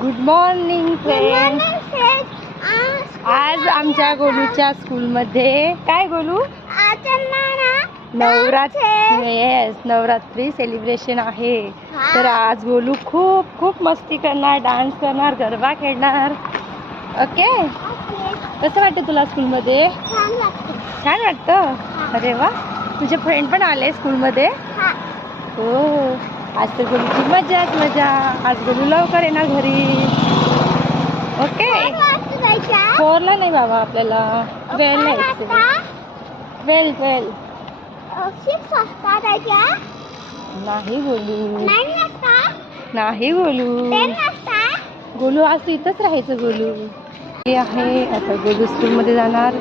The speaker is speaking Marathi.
Good morning friend. आज आमच्या गोलूच्या स्कूलमध्ये काय गोलू नवरात्री सेलिब्रेशन आहे. तर आज गोलू खूप खूप मस्ती करणार, डान्स करणार, गरबा खेळणार. ओके. कसं वाटतं तुला स्कूलमध्ये? छान वाटतं. अरे वा, तुझे फ्रेंड पण आले स्कूलमध्ये? हो. आज तर गोलूची मजाच मजा. आज गोलू लवकर येणार घरी. ओके. 4ला नाही बाबा, आपल्याला 12ला यायचं. 12. नाही गोलू, नाही गोलू. गोलू आज तू इथंच राहायचं. गोलू आहे आता. गोलू स्कूलमध्ये जाणार.